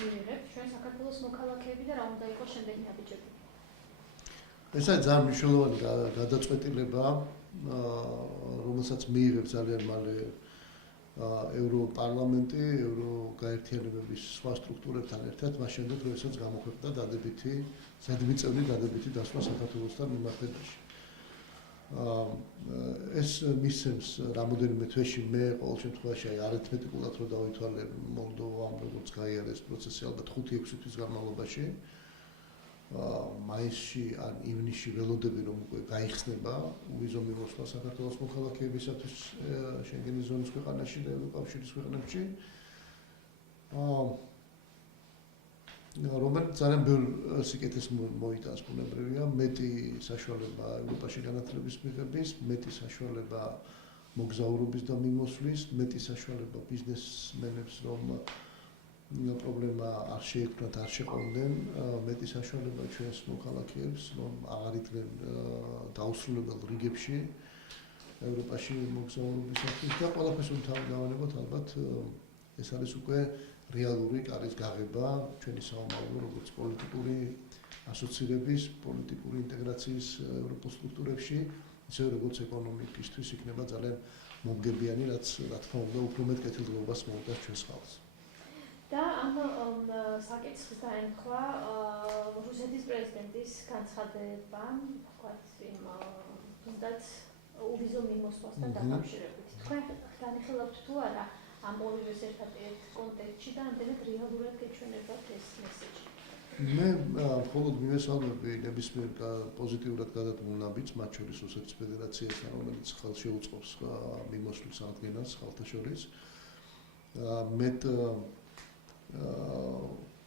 მივიღებთ ჩვენ საქართველოს მოქალაქეები და რა უნდა იყოს შემდეგი ნაბიჯები? ეს არის ძალიან მნიშვნელოვანი გადაწყვეტილება, რომელსაც მიიღებს ძალიან მალე ევროპარლამენტი, ევროგაერთიანებების სხვა სტრუქტურებთან ერთად, მას შემდეგ, როდესაც გამოქვეყნდა დადებითი, ზედმიწევნი დადებითი დასვა საქართველოსთან მიმართებაში. ეს მისცემს რამოდენიმე თვეში მე ყოველ შემთხვევაში არითმეტიკულად რო დავითვალე მოლდოვამ როგორც გაიარეს პროცესი ალბათ 5-6 თვის განმავლობაში მაისში ან ივნისში ველოდები რომ უკვე გაიხსნება ვიზო მიმოსვლა საქართველოს მოქალაქეებისათვის შენგენის ზონის ქვეყანაში და ევროკავშირის ქვეყნებში რომელიც ძალიან ბევრ სიკეთეს მოიტანს ბუნებრივია, მეტი საშუალება ევროპაში განათლების მიღების, მეტი საშუალება მოგზაურობის და მიმოსვლის, მეტი საშუალება ბიზნესმენებს რომ პრობლემა არ შეექმნათ, არ შეყოლდნენ, მეტი საშუალება ჩვენს მოქალაქეებს რომ აღარ იდგნენ დაუსრულებელ რიგებში ევროპაში მოგზაურობისათვის და ყველაფერს რომ თავი დავანებოთ ალბათ ეს არის უკვე რეალური კარის გაღება ჩვენი საომარი როგორც პოლიტიკური ასოცირების, პოლიტიკური ინტეგრაციის ევროპულ სტრუქტურებში, ისე როგორც ეკონომიკისთვის იქნება ძალიან მომგებიანი, რაც რა თქმა უნდა უფრო მეტ კეთილდღეობას მოუწევს ჩვენს ხალხს. და ამ საკითხს დაემთხვა რუსეთის პრეზიდენტის განცხადება, თქვათ იმ თუნდაც უვიზო მიმოსვლასთან დაკავშირებით. თქვენ განიხილავთ თუ არა ამ ორივეს ერთად ერთ კონტექსტში და ამდენად რეალურად გეჩვენებათ ეს მესეჯი? მე მხოლოდ მივესალმები ნებისმიერ პოზიტიურად გადადგმულ ნაბიჯს, მათ შორის რუსეთის ფედერაციასთან, რომელიც ხელს შეუწყობს მიმოსვლის აღდგენას ხალხთა შორის. მეტ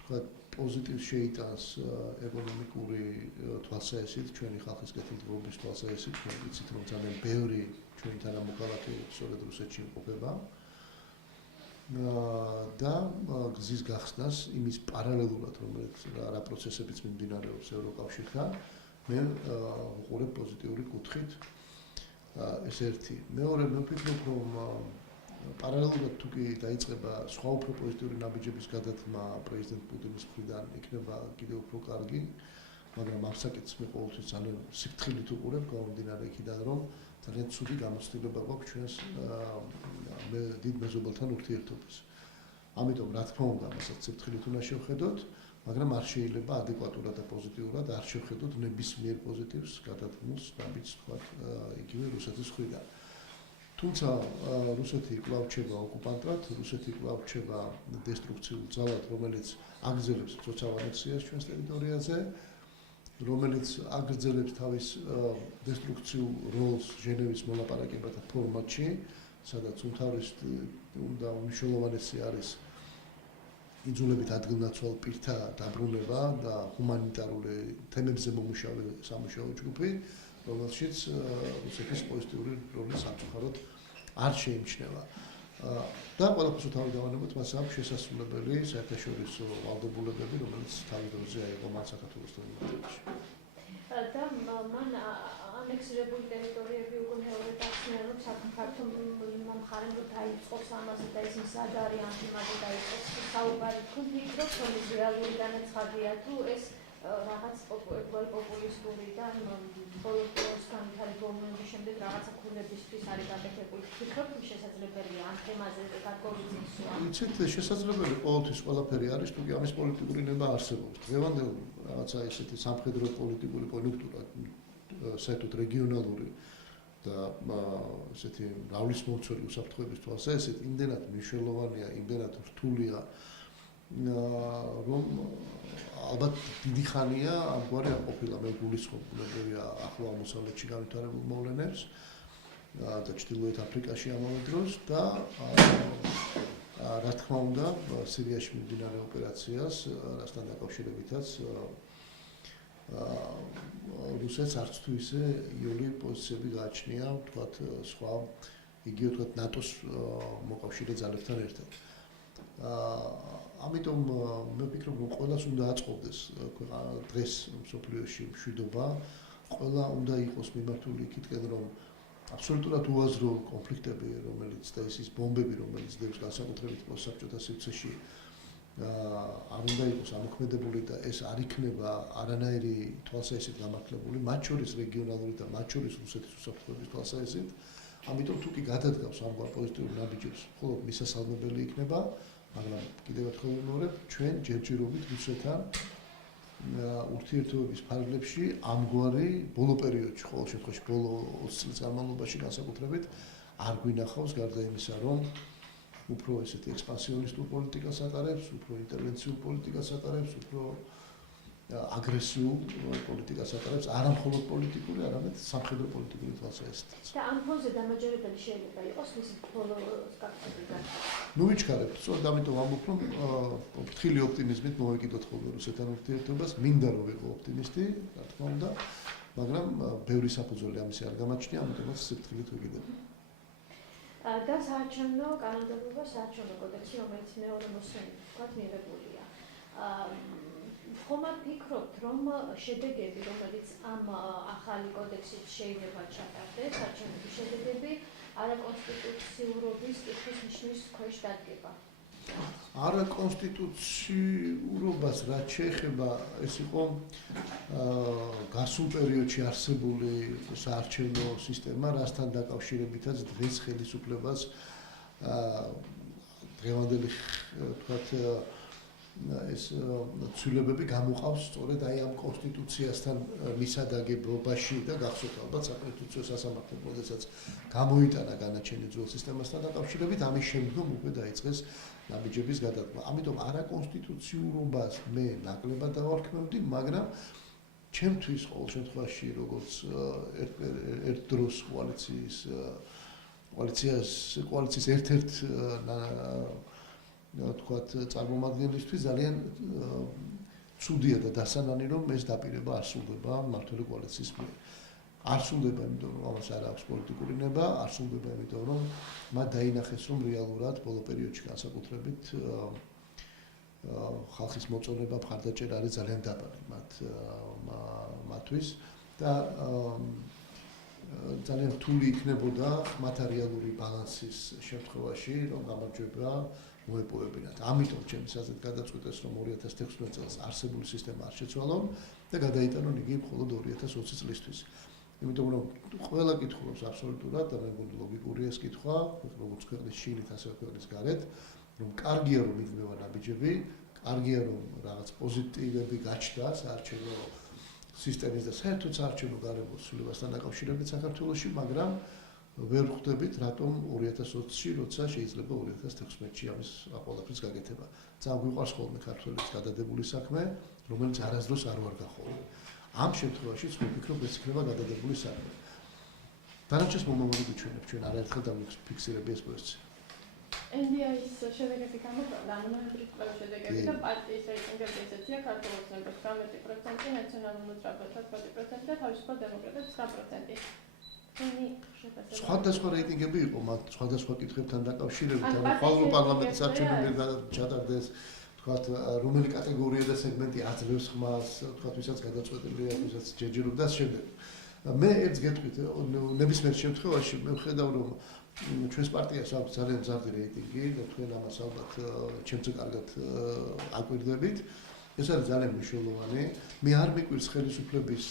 თქვა პოზიტივს შეიტანს ეკონომიკური თვალსაჩინით, ჩვენი ხალხის კეთილდღეობის თვალსაჩინით, ჩვენ ვიცით რომ ძალიან ბევრი ჩვენი თანამოქალაქე სწორედ რუსეთში იმყოფება. და გზის გახსნას იმის პარალელურად რომელიც რა პროცესებიც მიმდინარეობს ევროკავშირთან მე ვუყურებ პოზიტიური კუთხით ეს ერთი მეორე მე ვფიქრობ რომ პარალელურად თუ კი დაიწყება სხვა უფრო პოზიტიური ნაბიჯების გადადგმა პრეზიდენტ პუტინის მხრიდან იქნება კიდევ უფრო კარგი მაგრამ ამ საკითხს მე ყოველთვის ძალიან სიფრთხილით ვუყურებ გამომდინარე იქიდან რომ ძალიან ცუდი გამოცდილება გვაქვს ჩვენს მე დიდ მეზობელთან ურთიერთობას. ამიტომ რა თქმა უნდა, მასაც სიფრთხილით უნდა შევხედოთ, მაგრამ არ შეიძლება ადეკვატურად და პოზიტიურად არ შევხედოთ ნებისმიერ პოზიტივს გადადგმულს ნაბიჯს თქვა იგივე რუსეთის მხრიდან. თუმცა რუსეთი კვლავ რჩება ოკუპანტად, რუსეთი კვლავ რჩება დესტრუქციულ ძალად, რომელიც აგრძელებს ცოცხალ ანექსიას ჩვენს ტერიტორიაზე. რომელიც აგრძელებს თავის დესტრუქციულ როლს ჟენევის მოლაპარაკებათა ფორმატში, სადაც უმთავრესად უნდა უმნიშვნელოვანესი არის იძულებით ადგილნაცვალ პირთა დაბრუნება და ჰუმანიტარული თემებზე მომუშავე სამუშაო ჯგუფი, რომელშიც რუსეთის პოზიტიური როლი სამწუხაროდ არ შეიმჩნევა. და ყველაფერს თავი დავანებოთ, მას აქვს შესაძლებელი საერთაშორისო ვალდებულებები, რომელიც თავი დროზე აიღო მათ საქართველოსთან მიმართებაში. და მან ანექსირებული ტერიტორიები უკვე მეორედ ახსნა, რომ საქართველოს მხარემ რომ დაიწყოს ამაზე და ის მზად არის ამაზე დაიწყოს საუბარი. თქვენ ფიქრობთ, რომ ეს რეალური განაცხადია თუ ეს რაღაც პოპულისტური და ბოლოს განვითარებულ მომენტის შემდეგ რაღაცა ქულებისთვის არის გაკეთებული. ფიქრობთ, რომ შესაძლებელია ამ თემაზე გარკვეული ზუსტი? იცით, შესაძლებელი ყოველთვის ყველაფერი არის, თუ კი ამის პოლიტიკური ნება არსებობს. დღევანდელ რაღაცა ესეთი სამხედრო პოლიტიკური კონიუნქტურა, საერთოდ რეგიონალური და ესეთი რავლისმომცველი უსაფრთხოების თვალსაზრისით იმდენად მნიშვნელოვანია, იმდენად რთულია რომ ალბათ დიდი ხანია ამგვარი არ ყოფილა მე გულისხმობ ბუნებრივია ახლო აღმოსავლეთში განვითარებულ მოვლენებს და ჩრდილოეთ აფრიკაში ამავე დროს და რა თქმა უნდა სირიაში მიმდინარე ოპერაციას რასთან დაკავშირებითაც რუსეთს არც თუ ისე იოლი პოზიციები გააჩნია ვთქვათ სხვა იგივე ვთქვათ ნატოს მოკავშირე ძალებთან ერთად ამიტომ მე ვფიქრობ რომ ყველას უნდა აწყობდეს დღეს მსოფლიოში მშვიდობა ყველა უნდა იყოს მიმართული იქითკენ რომ აბსოლუტურად უაზრო კონფლიქტები რომელიც და ის ბომბები რომელიც დევს განსაკუთრებით პოსტსაბჭოთა სივრცეში არ უნდა იყოს ამოქმედებული და ეს არ იქნება არანაირი თვალსაჩინო გამართლებული, მათ შორის რეგიონალური და მათ შორის რუსეთის უსაფრთხოების თვალსაჩინო. ამიტომ თუ კი გადადგავს ამგვარ პოზიტიურ ნაბიჯებს, მხოლოდ მისასალმებელი იქნება, მაგრამ კიდევ ერთხელ ვიმეორებ, ჩვენ ჯერჯერობით რუსეთთან ურთიერთობების ფარგლებში ამგვარი ბოლო პერიოდში, ყოველ შემთხვევაში ბოლო 20 წლის განმავლობაში განსაკუთრებით არ გვინახავს გარდა იმისა, რომ უფრო ესეთი ექსპანსიონისტურ პოლიტიკას ატარებს, უფრო ინტერვენციულ პოლიტიკას ატარებს, უფრო აგრესიულ პოლიტიკას ატარებს, არა მხოლოდ პოლიტიკური, არამედ სამხედრო პოლიტიკური თვალსაზრისით. და ამ ფონზე დამაჯერებელი შეიძლება იყოს მისი ბოლო გაკეთება. ნუ ვიჩქარებთ, სწორედ ამიტომ ამბობ, რომ ფრთხილი ოპტიმიზმით მოვეკიდოთ ხოლმე რუსეთთან ურთიერთობას, მინდა რომ ვიყო ოპტიმისტი, რა თქმა უნდა, მაგრამ ბევრი საფუძველი ამისი არ გამაჩნია, ამიტომაც საფრთხილით ვეკიდებ. და საარჩევნო კანონმდებლობა, საარჩევნო კოდექსი, რომელიც მეორე მოსვლით ვთქვათ, მიღებულია. ხომ არ ფიქრობთ, რომ შედეგები, რომელიც ამ ახალი კოდექსით შეიძლება ჩატარდეს, საარჩევნოების შედეგები არაკონსტიტუციურობის კითხვის ნიშნის ქვეშ დადგება? არაკონსტიტუციურობას რაც შეეხება, ეს იყო გასულ პერიოდში არსებული საარჩევნო სისტემა, რასთან დაკავშირებითაც დღეს ხელისუფლებას დღევანდელი თქვათ ეს ცვლილებები გამოყავს სწორედ აი ამ კონსტიტუციასთან მისადაგებობაში და გახსოვთ ალბათ საკონსტიტუციო სასამართლომ, როდესაც გამოიტანა განაჩენი ძველ სისტემასთან დაკავშირებით, ამის შემდგომ უკვე დაიწყეს ნაბიჯების გადადგმა. ამიტომ არაკონსტიტუციურობას მე ნაკლებად დავარქმევდი, მაგრამ ჩემთვის ყოველ შემთხვევაში როგორც ერთ დროს კოალიციის ერთ-ერთ თქვათ წარმომადგენლისთვის ძალიან ცუდია და დასანანი რომ ეს დაპირება არ სრულდება მმართველი კოალიციის მიერ. არ სრულდება, იმიტომ რომ ამას არ აქვს პოლიტიკური ნება, არ სრულდება, იმიტომ რომ მათ დაინახეს რომ რეალურად ბოლო პერიოდში განსაკუთრებით ხალხის მოწონება მხარდაჭერა არის ძალიან დაბალი მათთვის და ძალიან რთული იქნებოდა მატერიალური ბალანსის შემთხვევაში რომ გამარჯვება მოეპოვებინათ. ამიტომ ჩემს აზრით გადაწყვიტეს რომ 2016 წელს არსებული სისტემა არ შეცვალონ და გადაიტანონ იგი მხოლოდ 2020 წლისთვის. იმიტომ რომ ყველა კითხულობს აბსოლუტურად და მე მგონი ლოგიკურია ეს კითხვა, როგორც ქვეყნის შიგნით, ასევე ქვეყნის გარეთ, რომ კარგია რომ იქნება ნაბიჯები, კარგია რომ რაღაც პოზიტივები გაჩნდა საარჩევნო სისტემის და საერთოდ საარჩევნო გარემოს ცვლილებასთან დაკავშირებით საქართველოში, მაგრამ ვერ ხვდებით რატომ 2020-ში, როცა შეიძლება 2016-ში ამის ყველაფრის გაკეთება. ძალიან გვიყვარს ხოლმე ქართველების გადადებული საქმე, რომელიც არასდროს არ ვარ გახოლმე. ამ შემთხვევაში ვფიქრობ, ეს იქნება გადადებული საქმე. დანარჩენს მომავალში ჩვენ არაერთხელ დავიფიქსირებდი ეს პროცესი. NDI-ის შედეგები გამოქვეყნდა, ნოემბრის კვლევის შედეგები და პარტიის რეიტინგები ესეთია: ქართულ ოცნებას 18%, ნაციონალურ მოძრაობას 20% და თავისუფალ დემოკრატებს 9%. სხვადასხვა რეიტინგები იყო მათ სხვადასხვა კითხვებთან დაკავშირებით, ანუ ყოველ პარლამენტის არჩევნებში ჩატარდეს, თქვათ, რომელი კატეგორია და სეგმენტი აძლევს ხმას, თქვათ, ვისაც გადაწყვეტილია, ვისაც ჯერჯერობდა და შემდეგ. მე ერთს გეტყვით, ნებისმიერ შემთხვევაში მე ვხედავ, რომ ჩვენს პარტიას აქვს ძალიან მზარდი რეიტინგი და თქვენ ამას ალბათ ჩემზე კარგად აკვირდებით. ეს არის ძალიან მნიშვნელოვანი. მე არ მიკვირს ხელისუფლების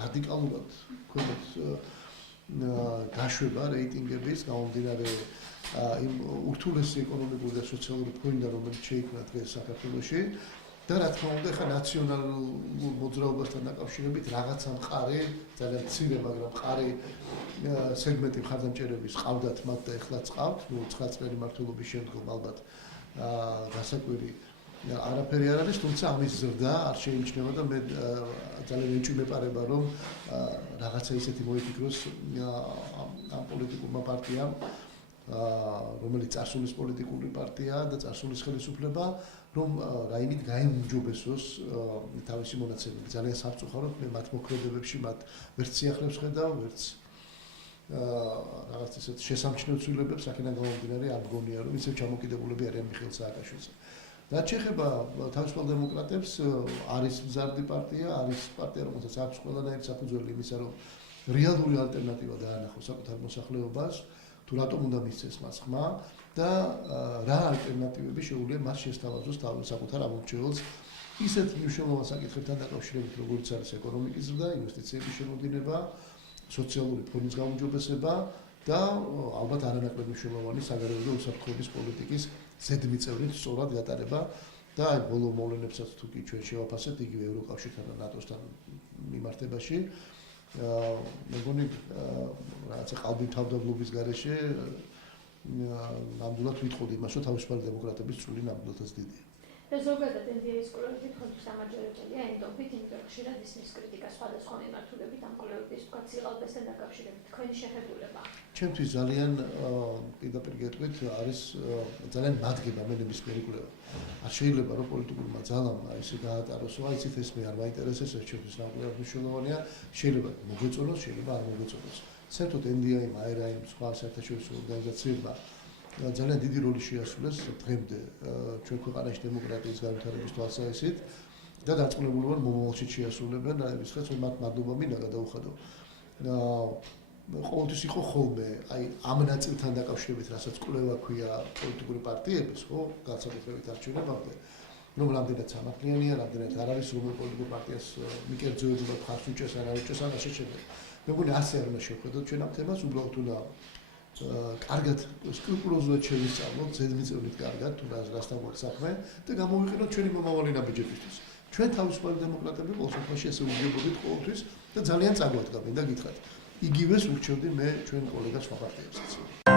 რადიკალურად ქვემოთ გაშვება რეიტინგების გამომდინარე იმ ურთულესი ეკონომიკური და სოციალური ფონიდან, რომელიც შეიქმნა დღეს საქართველოში და რა თქმა უნდა, ხა ნაციონალურ მოძრაობასთან დაკავშირებით რაღაცა მყარი, ძალიან მცირე, მაგრამ მყარი სეგმენტი მხარდამჭერების ყავდათ მათ და ეხლაც ყავთ, 9 წლიანი მმართველობის შემდგომ ალბათ გასაკვირი არაფერი არ არის, თუმცა ამის ზრდა არ შეიმჩნევა და მე ძალიან ეჭვი მეპარება, რომ რაღაცა ისეთი მოიფიქროს ამ პოლიტიკურმა პარტიამ, რომელიც წარსულის პოლიტიკური პარტიაა და წარსულის ხელისუფლება, რომ რაიმით გაემუჯობესოს თავისი მონაცემები. ძალიან საფწუხაროდ მე მათ მოქმედებებში მათ ვერც სიახლეებს ხედავ, ვერც რაღაც ისეთ შესამჩნევ ცვლილებებს აქედან გამომდინარე არ მგონია, რომ ისევ ჩამოკიდებულები არიან მიხეილ სააკაშვილზე. რაც შეეხება თავისუფალ დემოკრატებს, არის მზარდი პარტია, არის პარტია, რომელსაც აქვს ყველანაირი საფუძველი იმისა, რომ რეალური ალტერნატივა დაანახოს საკუთარ მოსახლეობას, თუ რატომ უნდა მისცეს მას ხმა და რა ალტერნატივები შეუძლია მას შესთავაზოს საკუთარ ამორჩეველს ისეთ მნიშვნელოვან საკითხებთან დაკავშირებით, როგორც არის ეკონომიკის ზრდა, ინვესტიციების შემოდინება, სოციალური ფონის გაუმჯობესება და ალბათ არანაკლებ მნიშვნელოვანი საგარეო და უსაფრთხოების პოლიტიკის ზედმიწევნით სწორად გატარება და აი ბოლო მოვლენებსაც თუ კი ჩვენ შევაფასებთ იგივე ევროკავშირთან და ნატოსთან მიმართებაში მეგონი რაღაცა ყალბი თავდადლობის გარეშე ნამდვილად ვიტყოდი იმას, რომ თავისუფალი დემოკრატების წვლილი ნამდვილადაც დიდია. და ზოგადად NDI-ის კვლევებით ხოთი სამაჯერებელია ენდობით, იმიტომ რომ ხშირად ისმის კრიტიკა სხვადასხვა მიმართულებით ამ კვლევების თქვა სიღალბესთან დაკავშირებით. თქვენი შეხედულება? ჩემთვის ძალიან პირდაპირ გეტყვით არის ძალიან მადგება მე ნებისმიერი კვლევა. არ შეიძლება რომ პოლიტიკურმა ძალამ ისე გაატაროს, რომ აიცით ეს მე არ მაინტერესებს, ეს ჩემთვის ნამდვილად მნიშვნელოვანია, შეიძლება მოგეწონოს, შეიძლება არ მოგეწონოს. საერთოდ NDI-მა, ARI-მ, სხვა საერთაშორისო ორგანიზაციებმა ძალიან დიდი როლი შეასრულეს დღემდე ჩვენ ქვეყანაში დემოკრატიის განვითარების თვალსაზრისით და დარწმუნებული ვარ მომავალშიც შეასრულებენ და ვისხეთ რომ მათ მადლობა მინდა გადაუხადო. ყოველთვის იყო ხოლმე აი ამ ნაწილთან დაკავშირებით, რასაც კვლევა ქვია პოლიტიკური პარტიების, ხო, განსაკუთრებით არჩევნებამდე, რომ რამდენად სამართლიანია, რამდენად არ არის რომელ პოლიტიკურ პარტიას მიკერძოებულად ხარს უჭერს, არ უჭერს, ან ასე შემდეგ. მე მგონი ასე არ უნდა შევხედოთ ჩვენ ამ თემას, უბრალოდ უნდა კარგად სკრუპულოზულად შევისწავლოთ, ზედმიწევნით კარგად, თუ რასთან გვაქვს საქმე და გამოვიყენოთ ჩვენი მომავალი ნაბიჯებისთვის. ჩვენ თავისუფალი დემოკრატები ყოველ შემთხვევაში ესე ვუძლებოდით ყოველთვის და ძალიან წაგვადგა, მინდა გითხრათ. იგივეს ურჩევდი მე ჩვენ კოლეგას სხვა პარტიებსაც.